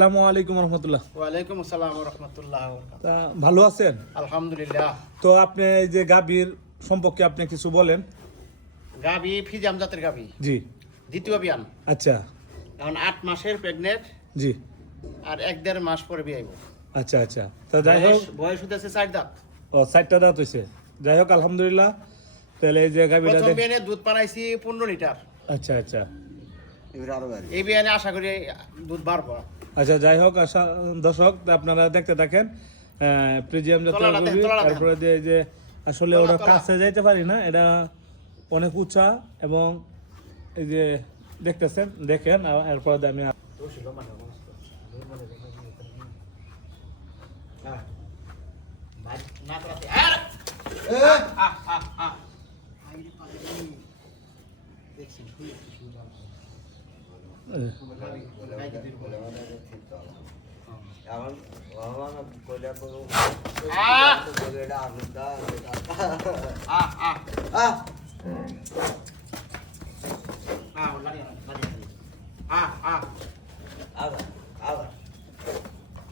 আসসালামু আলাইকুম রহমতুল্লাহ। ওয়ালাইকুম আসসালাম রহমতুল্লাহ। তা ভালো আছেন? আলহামদুলিল্লাহ। তো আপনি এই যে গাভীর সম্পর্কে আপনি কিছু বলেন। গাভী ফিজাম জাতের গাভী, জি। দ্বিতীয় বিয়ান। আচ্ছা। এখন 8 মাসের প্রেগনেন্ট, জি। আর 1-1.5 মাস পরে বিয়ে হইব। আচ্ছা আচ্ছা। তা যাই হোক, বয়স হতেছে 4 দাঁত। ও 4টা দাঁত হইছে। যাই হোক আলহামদুলিল্লাহ। তাহলে এই যে গাভীটা প্রথম বিয়ানে দুধ পানাইছি 15 লিটার। আচ্ছা আচ্ছা। এই বিয়ানে আশা করি দুধ বাড়বো। আচ্ছা যাই হোক, আশা দর্শক আপনারা দেখতে থাকেন প্রিজিয়াম জাতের তলাটা দেন, গাভী। তলাটা দেন। তারপরে দিয়ে এই যে আসলে তলা, ওরা তলা। কাছে যাইতে পারি না, এটা অনেক উঁচা এবং এই যে দেখতেছেন, দেখেন এরপর আমি এখন ভগবান কইলা তো আহ! এটা আগুন দা আহ আহ আহ